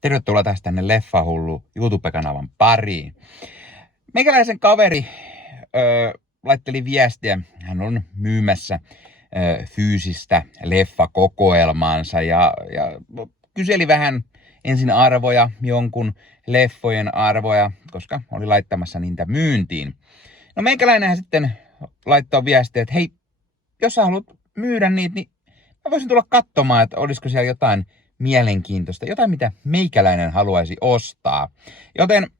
Tervetuloa taas tänne Leffahullu YouTube-kanavan pariin. Meikäläisen kaveri laitteli viestiä. Hän on myymässä fyysistä leffakokoelmaansa ja kyseli vähän ensin arvoja, jonkun leffojen arvoja, koska oli laittamassa niitä myyntiin. No meikäläinen sitten laittoi viestiä, että hei, jos sä haluat myydä niitä, niin mä voisin tulla katsomaan, että olisiko siellä jotain mielenkiintoista, jotain mitä meikäläinen haluaisi ostaa. Joten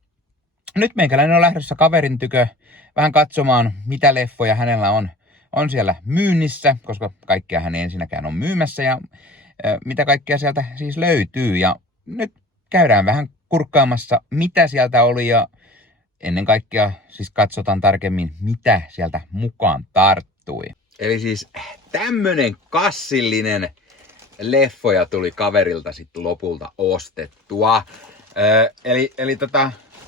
nyt meikäläinen on lähdössä kaverin tykö vähän katsomaan, mitä leffoja hänellä on siellä myynnissä, koska kaikkea hän ei ensinnäkään on myymässä ja mitä kaikkea sieltä siis löytyy. Ja nyt käydään vähän kurkkaamassa, mitä sieltä oli ja ennen kaikkea siis katsotaan tarkemmin, mitä sieltä mukaan tarttui. Eli siis tämmönen kassillinen leffoja tuli kaverilta sitten lopulta ostettua. Eli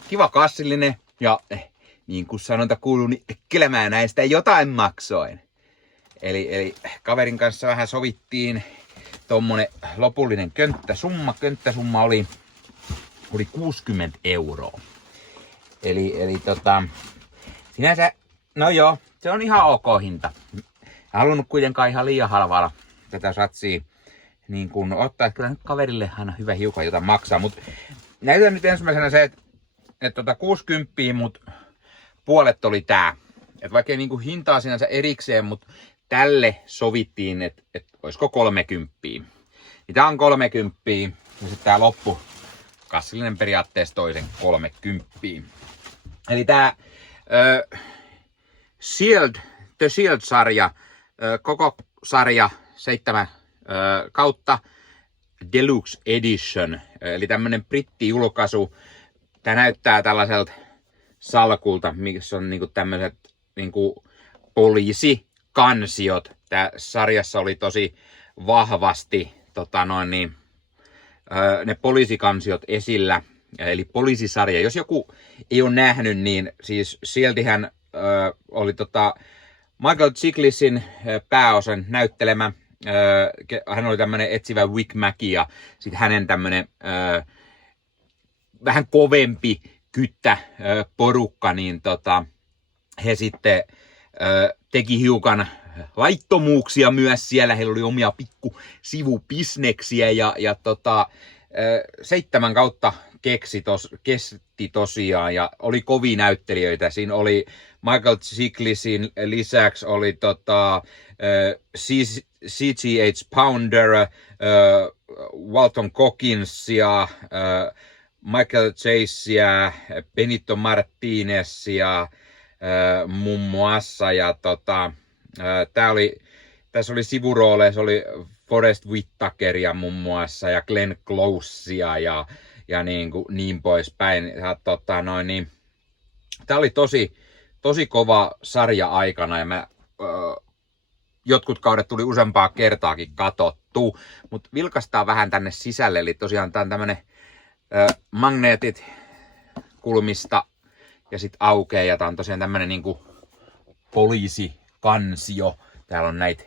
kiva kassillinen ja niin kuin sanonta kuuluu, niin kyllä mä näistä jotain maksoin. Eli kaverin kanssa vähän sovittiin tommonen lopullinen könttäsumma. Könttäsumma oli 60 €. Eli sinänsä, no joo, se on ihan ok hinta. En halunnut kuitenkaan ihan liian halvalla tätä satsia niin kun ottaa, että kyllä nyt kaverille aina hyvä hiukan jotain maksaa, mutta näytän nyt ensimmäisenä se, että 60, mutta puolet oli tää. Että vaikka ei niinku hintaa sinänsä erikseen, mutta tälle sovittiin, että olisiko 30. Niin tää on 30 ja sitten tää loppu kassillinen periaatteessa toisen 30. Eli tää The Shield-sarja, koko sarja 7 kautta Deluxe Edition, eli tämmönen brittijulkaisu. Tää näyttää tällaiselta salkulta, missä on niinku tämmöiset niinku poliisikansiot. Tää sarjassa oli tosi vahvasti ne poliisikansiot esillä, eli poliisisarja. Jos joku ei ole nähnyt, niin siis sieltihän oli Michael Chiklissin pääosan näyttelemä. Hän oli tämmönen etsivä Wick Mackie ja sitten hänen tämmönen vähän kovempi kyttä porukka, niin he sitten teki hiukan laittomuuksia myös siellä. Heillä oli omia pikku sivubisneksiä ja 7 kautta kesti tosiaan ja oli kovia näyttelijöitä. Siinä oli Michael Chiklissin lisäksi oli C.G.H. Pounder, Walton Cockinsia, Michael Chasea, Benito Martinezia muun muassa. Ja tässä oli sivurooleissa oli Forest Whitakeria muun muassa ja Glenn Closea ja niin poispäin. Tämä oli tosi kova sarja aikana ja jotkut kaudet tuli useampaa kertaakin katsottu, mutta vilkaistaan vähän tänne sisälle. Eli tosiaan tämä on tämmönen magneetit kulmista ja sitten aukeaa ja tämä on tosiaan tämmönen niinku poliisikansio. Täällä on näitä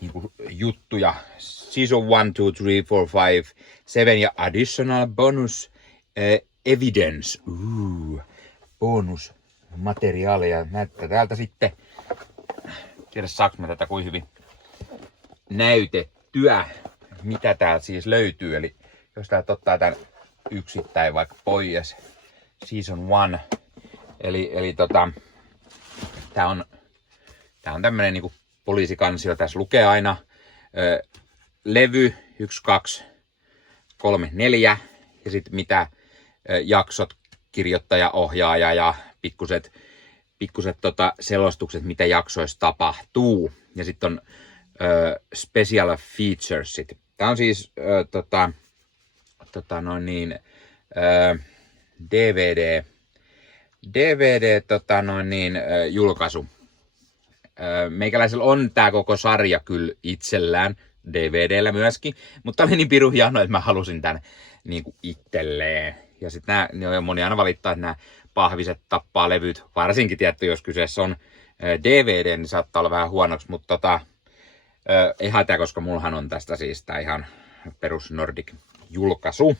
niinku juttuja. Season 1, 2, 3, 4, 5, 7 ja additional bonus evidence. Bonusmateriaalia näyttää täältä sitten. Tiedä saaks mä tätä kuin hyvin näytettyä, mitä täältä siis löytyy. Eli jos täältä ottaa tän yksittäin vaikka pois. Season 1. Eli tää on tämmönen niinku poliisikansio. Tässä lukee aina levy 1, 2, 3, 4 ja sitten mitä jaksot, kirjoittaja, ohjaaja ja pikkuset selostukset, mitä jaksoissa tapahtuu. Ja sitten on special featuresit. Tää on siis DVD julkaisu. Meikäläisellä on tää koko sarja kyllä itsellään, DVDllä myöskin, mutta oli niin pirun hieno, että mä halusin tän niinku itselleen. Ja sit moni aina valittaa, että nämä pahviset tappaa levyt, varsinkin tietty, jos kyseessä on DVD, niin saattaa olla vähän huonoksi, mutta ei haittaa, koska mullahan on tästä siis tää ihan perus Nordic julkaisu.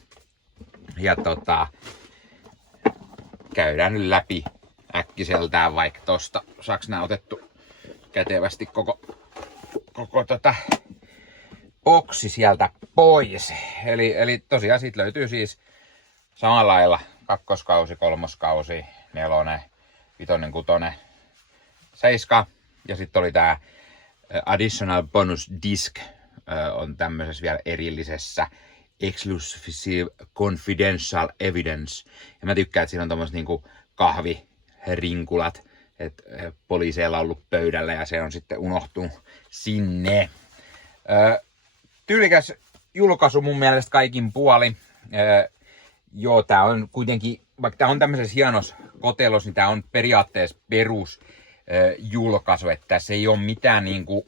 Ja käydään nyt läpi äkkiseltään vaikka tosta. Saaks nää otettu kätevästi koko boksi sieltä pois. Eli tosiaan siitä löytyy siis samalla lailla kakkoskausi, kolmoskausi, 4, 5, 6, 7. Ja sitten oli tää Additional Bonus Disc on tämmöisessä vielä erillisessä Exclusive Confidential Evidence. Ja mä tykkään, että siinä on tommoset niinku kahvirinkulat, että poliiseilla on ollut pöydällä ja se on sitten unohtunut sinne. Tyylikäs julkaisu mun mielestä kaikin puoli. Joo, tää on kuitenkin, vaikka tää on tämmöisessä hienossa kotelossa, niin tää on periaatteessa perusjulkaisu, että tässä ei ole mitään niinku,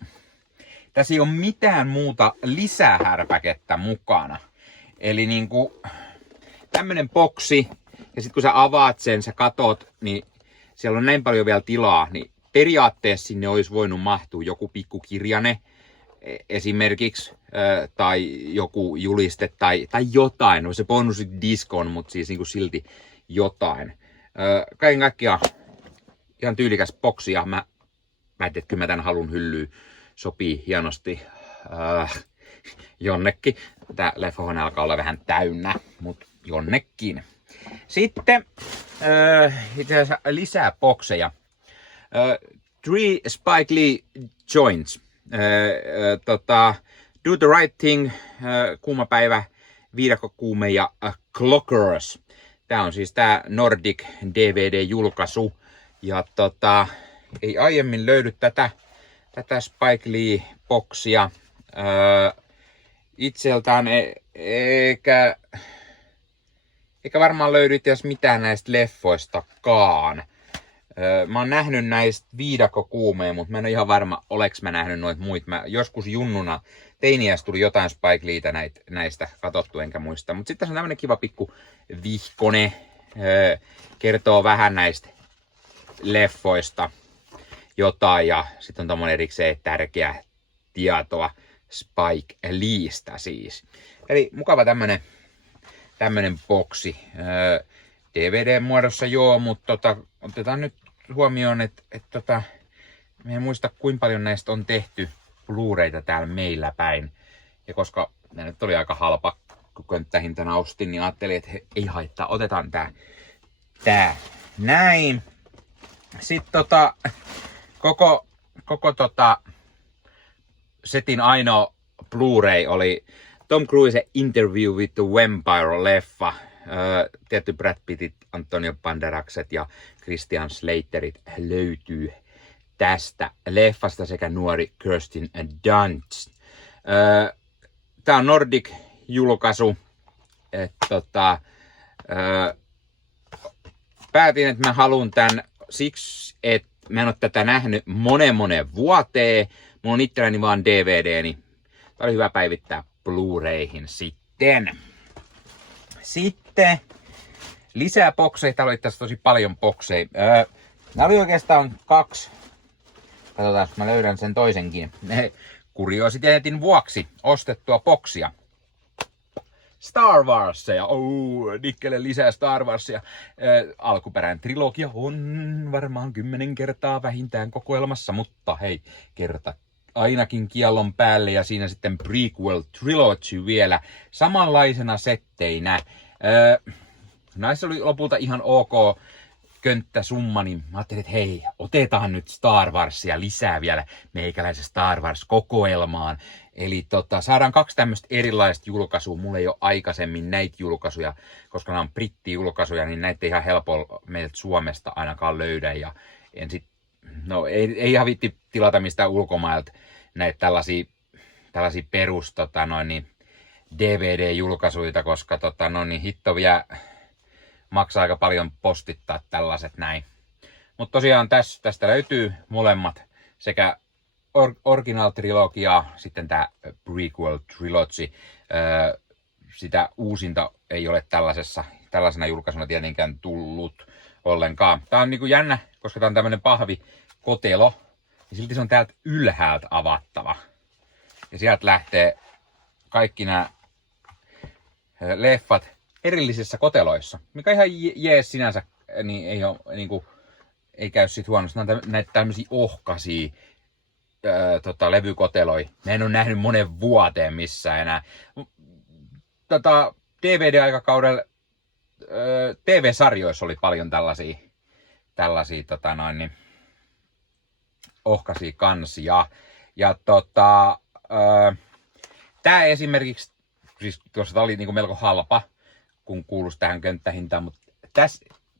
tässä ei ole mitään muuta lisähärpäkettä mukana. Eli niinku tämmönen boksi, ja sit kun sä avaat sen, sä katot, niin siellä on näin paljon vielä tilaa, niin periaatteessa sinne olisi voinut mahtua joku pikkukirjane esimerkiksi, tai joku juliste tai jotain. No se bonusdisk on, mutta siis niinku silti jotain. Kaiken kaikkiaan ihan tyylikäs boksi, ja mä ajattelin, että kyllä mä tän halun hyllyyn. Sopii hienosti jonnekin. Tää leffahuone alkaa olla vähän täynnä, mutta jonnekin. Sitten itse asiassa lisää bokseja. 3 Spike Lee joints. Do the Right Thing, Kuuma päivä, Viidakkokuume ja Clockers. Tää on siis tää Nordic DVD-julkaisu. Ja ei aiemmin löydy tätä Spike Lee-boksia itseltään, eikä varmaan löydy edes mitään näistä leffoistakaan. Mä oon nähnyt näistä Viidakkokuumeen, mutta mä en ole ihan varma, oleks mä nähnyt noita muita. Mä joskus junnuna teiniässä tuli jotain Spike Leetä näistä katsottu, enkä muista. Mutta sitten tässä on tämmönen kiva pikku vihkone, kertoo vähän näistä leffoista jotain, ja sitten on tommonen erikseen tärkeä tietoa Spike Leestä siis. Eli mukava tämmönen boksi. DVD-muodossa joo, mutta otetaan nyt huomioon, että me en muista kuinka paljon näistä on tehty Blu-rayta täällä meillä päin. Ja koska nämä nyt oli aika halpa, kun könttähintana ostin, niin ajattelin, että ei haittaa, otetaan tää näin. Sitten koko setin ainoa Blu-ray oli Tom Cruise Interview with the Vampire-leffa. Tietty Brad Pittit, Antonio Banderakset ja Christian Slaterit löytyy tästä leffasta sekä nuori Kirsten Dunst. Tää on Nordic-julkaisu. Päätin, että mä haluan tän siksi, että mä en ole tätä nähnyt monen vuoteen. Mulla on itselläni vaan DVD, niin tää oli hyvä päivittää Blu-rayhin sitten. Sitten lisää bokseja. Täällä oli tässä tosi paljon bokseja. Nää oli oikeastaan 2. Katsotaan, jos mä löydän sen toisenkin. Kuriositeetin vuoksi ostettua boksia. Star Warsia. Nikkele lisää Star Warsia. Alkuperäinen trilogia on varmaan 10 kertaa vähintään kokoelmassa, mutta hei, kerta ainakin kiellon päälle, ja siinä sitten prequel trilogy vielä samanlaisena setteinä. Näissä oli lopulta ihan ok könttäsumma, niin mä ajattelin, että hei, otetaan nyt Star Warsia lisää vielä meikäläisen Star Wars-kokoelmaan. Eli saadaan 2 tämmöistä erilaista julkaisua. Mulla ei ole aikaisemmin näitä julkaisuja, koska nämä on brittijulkaisuja, niin näitä ei ihan helpolla meiltä Suomesta ainakaan löydä. Ja en sit, ei ihan viitti tilata mistään ulkomailta näitä tällaisia perus DVD-julkaisuja, koska hitto vielä maksaa aika paljon postittaa tällaiset näin. Mutta tosiaan tästä löytyy molemmat, sekä original-trilogia, sitten tämä prequel trilogy. Sitä uusinta ei ole tällaisena julkaisuna tietenkään tullut ollenkaan. Tää on niinku jännä, koska tää on tämmönen pahvikotelo, ja silti se on täältä ylhäältä avattava. Ja sieltä lähtee kaikki nämä leffat erillisissä koteloissa, mikä ihan jees sinänsä, niin ei ole niinku, ei käy sit huonosti. Nämä on näitä tämmöisiä ohkaisia levykoteloja. Mä en ole nähnyt monen vuoteen missään enää. DVD-aikakaudella TV-sarjoissa oli paljon tällaisia ohkaisia kansia. Ja tää esimerkiksi, siis tuossa tää oli niinku melko halpa, kun kuuluisi tähän könttähintaan, mutta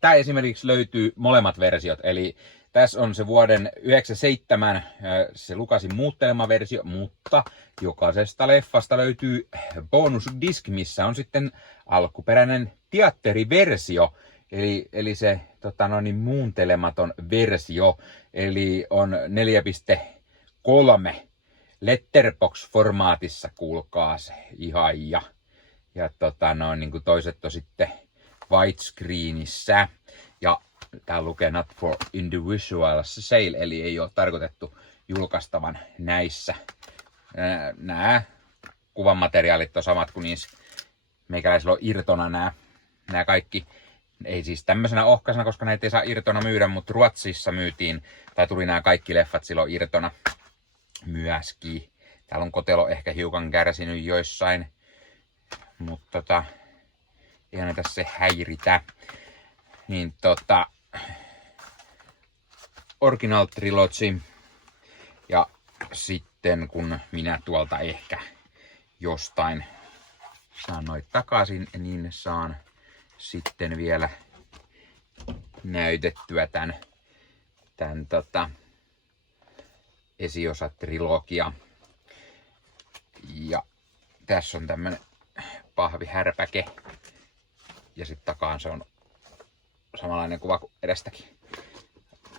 tää esimerkiksi löytyy molemmat versiot, eli tässä on se vuoden 1997 se Lucasin muuttelemaversio, mutta jokaisesta leffasta löytyy bonusdisk, missä on sitten alkuperäinen teatteriversio, eli se muuntelematon versio, eli on 4.3 letterbox-formaatissa, kuulkaas ihan, ja niin kuin toiset on sitten widescreenissä, ja täällä lukee not for individual sale, eli ei ole tarkoitettu julkaistavan näissä. Nämä kuvamateriaalit on samat kuin niissä meikäläisillä on irtona nämä kaikki. Ei siis tämmöisenä ohkaisena, koska näitä ei saa irtona myydä, mutta Ruotsissa myytiin, tai tuli nämä kaikki leffat silloin irtona myöskin. Täällä on kotelo ehkä hiukan kärsinyt joissain, mutta eihän ne tässä häiritä. Niin Original Trilogy. Ja sitten kun minä tuolta ehkä jostain saan noit takaisin, niin saan sitten vielä näytettyä tämän esiosatrilogia. Ja tässä on tämmönen pahvihärpäke. Ja sitten takaan se on samanlainen kuva kuin edestäkin.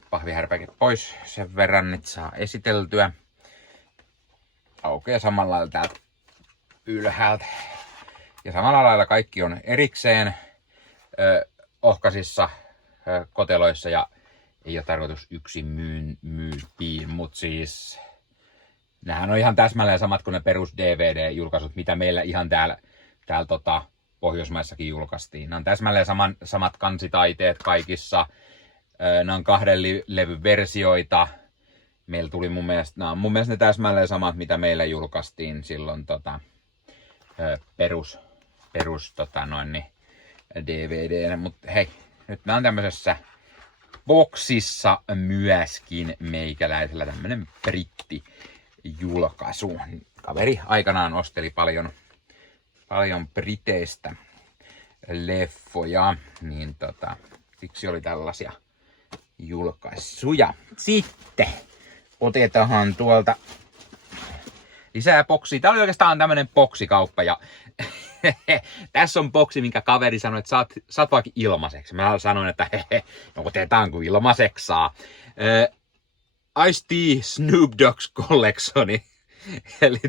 Pahvihärpäke pois sen verran, että saa esiteltyä. Aukeaa samalla lailla täältä ylhäältä. Ja samalla lailla kaikki on erikseen ohkaisissa koteloissa ja ei ole tarkoitus yksin myytiin, mutta siis nämähän on ihan täsmälleen samat kuin ne perus DVD-julkaisut, mitä meillä ihan täällä Pohjoismaissakin julkaistiin. Nämä on täsmälleen samat kansitaiteet kaikissa. Nämä on 2 levyn versioita. Meillä tuli mun mielestä ne täsmälleen samat, mitä meillä julkaistiin silloin perus DVD. Mutta hei, nyt mä oon tämmöisessä boksissa myöskin meikäläisellä tämmönen brittijulkaisu. Kaveri aikanaan osteli paljon briteistä leffoja, niin siksi oli tällaisia julkaisuja. Sitten otetaan tuolta lisää boksia. Tää oli oikeastaan tämmönen boksikauppa ja tässä on boksi, minkä kaveri sanoi, että saat vaikka ilmaiseksi. Mä sanoin, että no otetaanko ilmaiseksi saa. Ice-T Snoop Dogg's Collectioni. Eli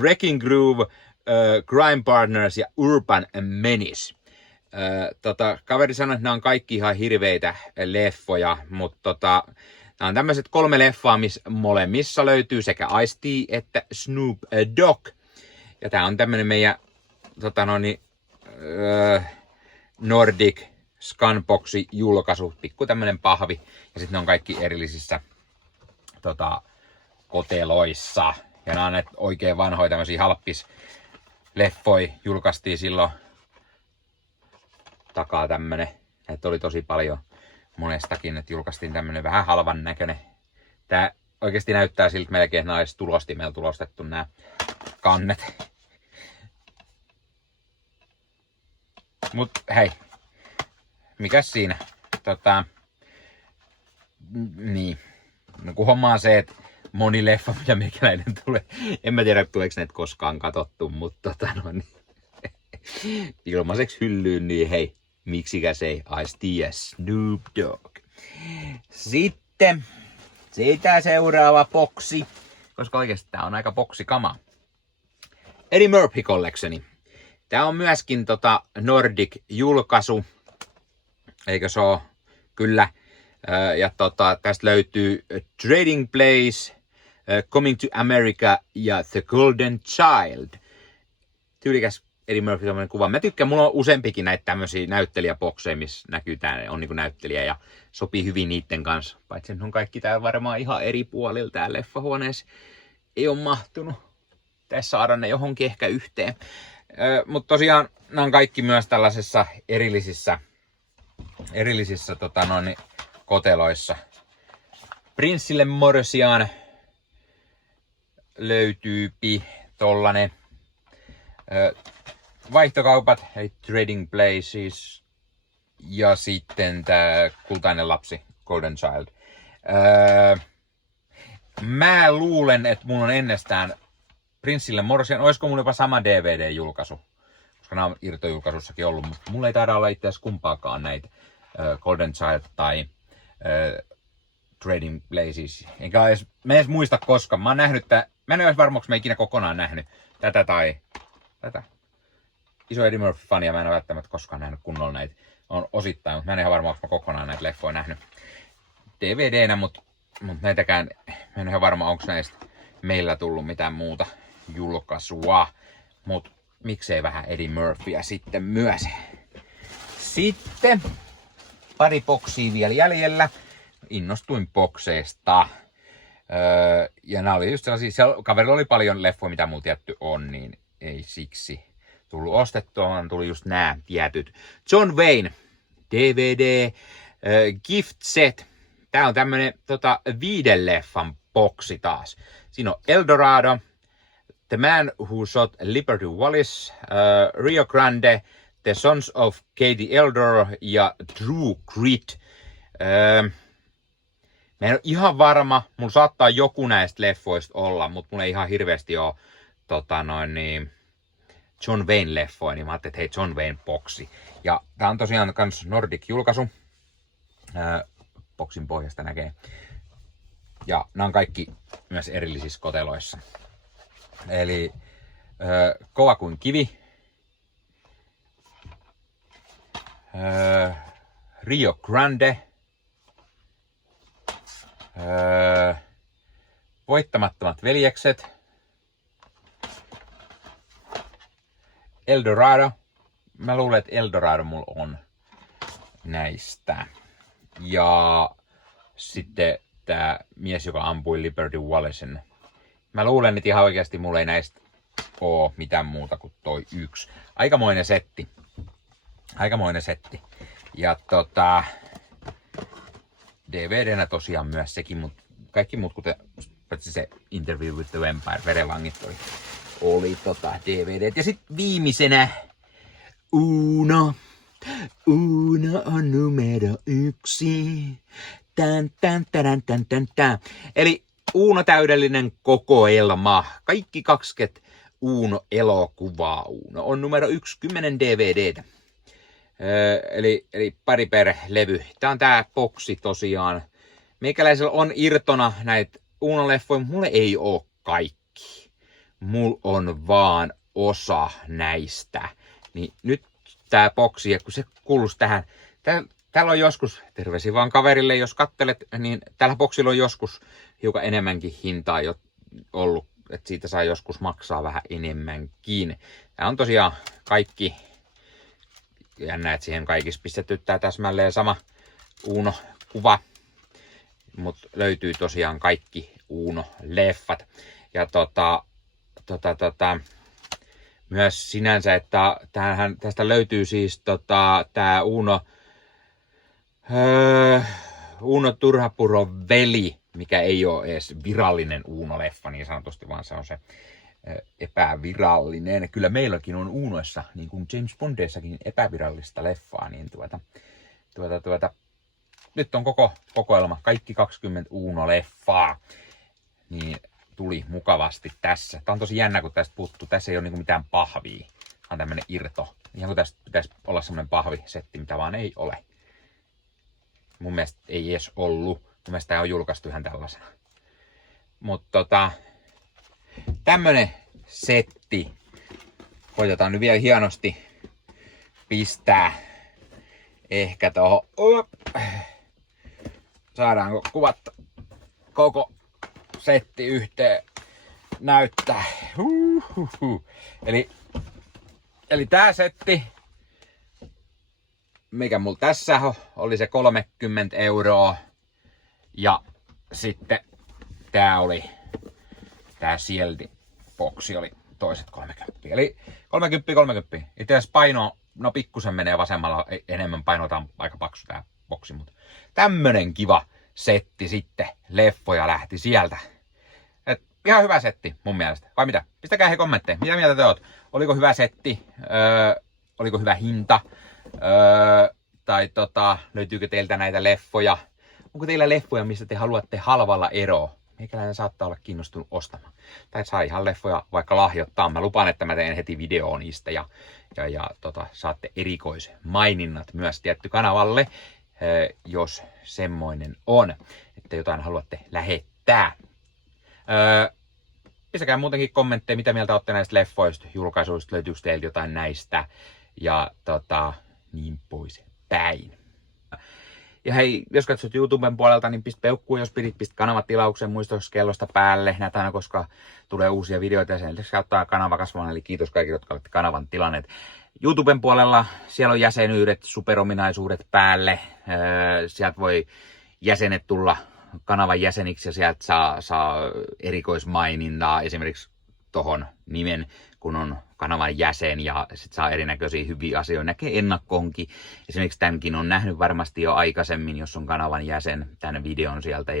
Wrecking Groove, Crime Partners ja Urban Menace. Kaveri sanoi, että nämä on kaikki ihan hirveitä leffoja, mutta nämä on tämmöiset 3 leffaa, missä molemmissa löytyy sekä Ice-T että Snoop Dogg. Ja tää on tämmönen meidän Nordic Scanboxi julkaisu, pikku tämmönen pahvi. Ja sitten ne on kaikki erillisissä koteloissa. Ja nämä on näitä oikein vanhoja tämmösiä halppisleffoja. Julkaistiin silloin takaa tämmönen. Näitä oli tosi paljon monestakin, että julkaistiin tämmönen vähän halvan näköinen. Tää oikeesti näyttää siltä melkein, että nämä olisi tulostimella tulostettu nämä kannet. Mut hei, mikäs siinä? Niin. No kun homma on se, että moni leffa, mitä meikäläinen tulee, en mä tiedä tuleeko näitä koskaan katsottu, mutta ilmaiseksi hyllyyn, niin hei, miksikäs ei, Ice-T ja Snoop Dogg. Sitten siitä seuraava boksi, koska oikeesti tää on aika boksikama. Eddie Murphy Collectioni. Tää on myöskin Nordic-julkaisu, eikö se oo? Kyllä. Ja tästä löytyy Trading Place, Coming to America ja The Golden Child. Tyylikäs Eddie Murphy tommonen kuva. Mä tykkään, mulla on useampikin näitä tämmösiä näyttelijäbokseja, missä näkyy tää on niinku näyttelijä ja sopii hyvin niitten kanssa. Paitsi on kaikki täällä varmaan ihan eri puolilla tää leffahuoneessa. Ei oo mahtunut. Tässä saada ne johonkin ehkä yhteen. Mutta tosiaan nämä on kaikki myös tällaisessa erillisissä koteloissa. Prinssille morsian löytyypi tollanen. Vaihtokaupat, eli Trading Places. Ja sitten tää kultainen lapsi, Golden Child. Mä luulen, että mulla on ennestään Prinssille morsian. Olisiko mulla jopa sama DVD-julkaisu? Koska nämä on irtojulkaisussakin ollut, mutta mulla ei taida olla itse asiassa kumpaakaan näitä Golden Child tai Trading Places. Enkä mä edes muista koska. Mä oon nähnyt mä en ole edes varma, onko mä ikinä kokonaan nähnyt tätä tai tätä. Iso Eddie Murphy-fania mä en ole välttämättä koskaan nähnyt kunnolla näitä. On osittain, mutta mä en ihan varma, onko mä kokonaan näitä leffoja nähnyt DVD-nä, mutta näitäkään, mä en ole ihan varma, onko näistä meillä tullut mitään muuta julkaisua. Mutta miksei vähän Eddie Murphyä sitten myös. Sitten pari boksia vielä jäljellä. Innostuin bokseista. Ja nämä oli just sellaisia, kaverilla oli paljon leffoja, mitä mulla tietty on, niin ei siksi tullut ostettua, vaan tuli just nämä tietyt. John Wayne DVD Gift Set. Tää on tämmönen 5 leffan boksi taas. Siinä on Eldorado, The Man Who Shot Liberty Valance, Rio Grande, The Sons of Katie Eldor ja True Grit. Mä en ole ihan varma, mulla saattaa joku näistä leffoista olla, mutta mulla ei ihan hirveästi ole John Wayne-leffoja, niin mä ajattelin, että hei, John Wayne-boksi. Ja tää on tosiaan kans Nordic-julkaisu. Boksin pohjasta näkee. Ja nämä on kaikki myös erillisissä koteloissa. Eli Kova kuin kivi. Rio Grande. Voittamattomat veljekset. Eldorado. Mä luulen, että Eldorado mulla on näistä. Ja sitten tää mies, joka ampui Liberty Valancen. Mä luulen, että ihan oikeasti mulla ei näistä oo mitään muuta kuin toi yksi. Aikamoinen setti. Ja DVDnä tosiaan myös sekin, mutta kaikki muut, kuten paitsi se Interview with the Vampire, verenvangit oli DVD. Ja sitten viimeisenä Uno on numero 1. Tän. Eli Uno täydellinen kokoelma. Kaikki 20 Uno elokuvaa. Uno on numero 10 DVDtä. Eli pari per levy. Tää on tää boksi tosiaan. Meikäläisellä on irtona näitä Uno-leffoja. Mulle ei oo kaikki. Mulla on vaan osa näistä. Niin nyt tää boksi, ja kun se kuuluisi tähän. Täällä on joskus, terveisiä vaan kaverille, jos kattelet, niin tällä boksilla on joskus hiukan enemmänkin hintaa jo ollut. Että siitä saa joskus maksaa vähän enemmänkin. Tää on tosiaan kaikki. Jännä, että siihen kaikissa pistetty tää täsmälleen sama Uno-kuva. Mutta löytyy tosiaan kaikki Uno-leffat. Ja myös sinänsä, että tästä löytyy siis tää Uno Turhapuron veli, mikä ei ole edes virallinen Uno-leffa niin sanotusti, vaan se on se epävirallinen. Kyllä meilläkin on Unoissa, niin kuin James Bondeissakin, epävirallista leffaa, niin nyt on koko kokoelma, kaikki 20 Uno-leffaa, niin tuli mukavasti tässä. Tämä on tosi jännä, kun tästä puuttuu. Tässä ei ole niinku mitään pahvia. Tämä on tämmönen irto. Ihan kun tästä pitäisi olla semmoinen pahvisetti, mitä vaan ei ole. Mun mielestä ei edes ollut. Mun mielestä tämä on julkaistu ihan tällaisena. Mutta tämmönen setti. Koitetaan nyt vielä hienosti pistää ehkä tohon. Saadaanko kuvatta koko setti yhteen näyttää. Eli Eli tää setti, mikä mulla tässä oli se 30 €. Ja sitten tää Sieldi boksi oli toiset 30. Eli 30. Itse asiassa paino, no pikkusen menee vasemmalla, enemmän painotaan aika paksu tää boksi, mutta tämmönen kiva setti sitten. Leffoja lähti sieltä. Et ihan hyvä setti mun mielestä. Vai mitä? Pistäkää he kommentteja. Mitä mieltä te oot? Oliko hyvä setti? Oliko hyvä hinta? Tai löytyykö teiltä näitä leffoja? Onko teillä leffoja, mistä te haluatte halvalla eroa? Meikäläinen saattaa olla kiinnostunut ostamaan. Tai saa ihan leffoja vaikka lahjoittaa. Mä lupaan, että mä teen heti videoon niistä ja saatte erikoismaininnat myös tietty kanavalle, jos semmoinen on, että jotain haluatte lähettää. Pistäkää muutenkin kommentteja, mitä mieltä olette näistä leffoista, julkaisuista, löytyykö teiltä jotain näistä ja niin pois päin. Ja hei, jos katsot YouTuben puolelta, niin pistä peukkuun, jos pistä kanavatilauksen muistoskellosta päälle. Näitä aina, koska tulee uusia videoita ja sen lisäksi auttaa kanava kasvamaan. Eli kiitos kaikille, jotka olette kanavan tilanneet. YouTuben puolella siellä on jäsenyydet, superominaisuudet päälle. Sieltä voi jäsenet tulla kanavan jäseniksi ja sieltä saa erikoismainintaa esimerkiksi tohon nimen, kun on kanavan jäsen ja sit saa erinäköisiä hyviä asioita. Näkee ennakkoonkin. Esimerkiksi tämänkin on nähnyt varmasti jo aikaisemmin, jos on kanavan jäsen, tämän videon sieltä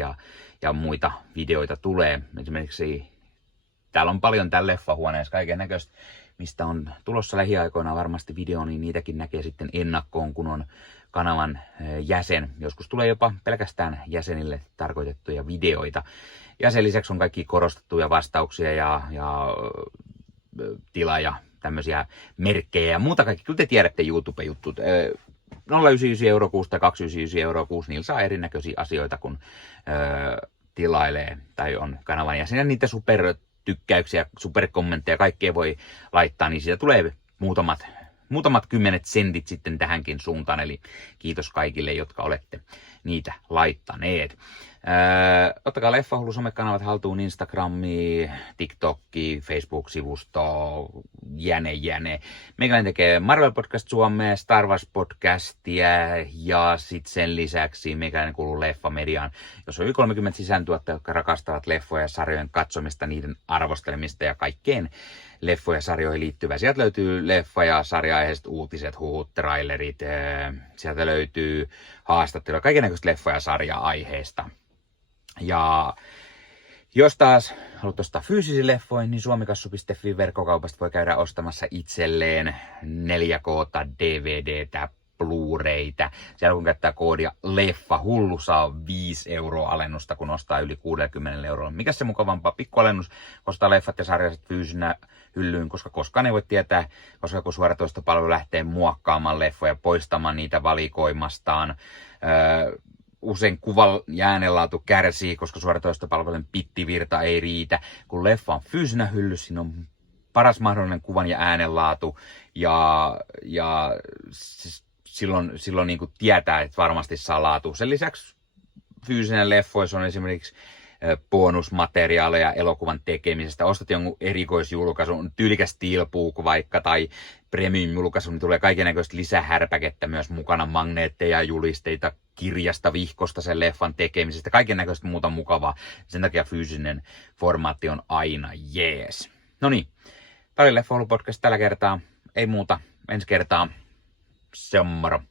ja muita videoita tulee. Esimerkiksi täällä on paljon täällä leffahuoneessa kaiken näköistä, mistä on tulossa lähiaikoina varmasti video, niin niitäkin näkee sitten ennakkoon, kun on kanavan jäsen. Joskus tulee jopa pelkästään jäsenille tarkoitettuja videoita. Ja sen lisäksi on kaikki korostettuja vastauksia ja tila ja tämmöisiä merkkejä ja muuta kaikki. Kyllä te tiedätte YouTube-juttut. 0,99 € kuusi tai 2,99 € kuusi, niillä saa erinäköisiä asioita, kun tilailee tai on kanavan jäsen. Ja niitä supertykkäyksiä, superkommentteja, kaikkea voi laittaa, niin siitä tulee muutamat kymmenet sentit sitten tähänkin suuntaan. Eli kiitos kaikille, jotka olette niitä laittaneet. Ottakaa Leffahullu somekanavat haltuun, Instagrami, TikTokki, Facebook-sivusto, jäne. Meikäläinen tekee Marvel Podcast Suomea, Star Wars Podcastia ja sitten sen lisäksi meikäläinen kuuluu Leffamediaan, jos on yli 30 sisääntuottajia, jotka rakastavat leffoja ja sarjojen katsomista, niiden arvostelemista ja kaikkeen leffoja ja sarjoihin liittyvää. Sieltä löytyy leffa- ja sarja-aiheiset uutiset, huhut, trailerit, sieltä löytyy haastatteluja, kaikennäköistä leffoja ja sarja-aiheista. Ja jos taas haluat ostaa fyysisiä leffoja, niin suomikassu.fi verkkokaupasta voi käydä ostamassa itselleen 4K DVDtä, Blu-raytä. Siellä kun käyttää koodia Leffahullu saa 5 € alennusta, kun ostaa yli 60 €. Mikä se mukavampaa? Pikkualennus, ostaa leffat ja sarjaiset fyysinä hyllyyn, koska koskaan ei voi tietää, koska kun suoratoistopalvelu lähtee muokkaamaan leffoja, poistamaan niitä valikoimastaan. Usein kuvan ja äänenlaatu kärsii, koska suoratoistopalvelujen bittivirta ei riitä. Kun leffa on fyysinä hyllyssä, siinä on paras mahdollinen kuvan ja äänenlaatu ja silloin niin kuin tietää, että varmasti saa laatu. Sen lisäksi fyysinen leffoissa on esimerkiksi bonusmateriaaleja elokuvan tekemisestä. Ostat jonkun erikoisjulkaisun, tyylikäs steelbook vaikka tai premium-julkaisu, niin tulee kaikennäköistä lisähärpäkettä myös mukana, magneetteja, julisteita, kirjasta, vihkosta sen leffan tekemisestä, kaikennäköistä muuta mukavaa. Sen takia fyysinen formaatti on aina jees. No niin, tämä oli Leffahullu podcast tällä kertaa. Ei muuta, ensi kertaa. Se on moro.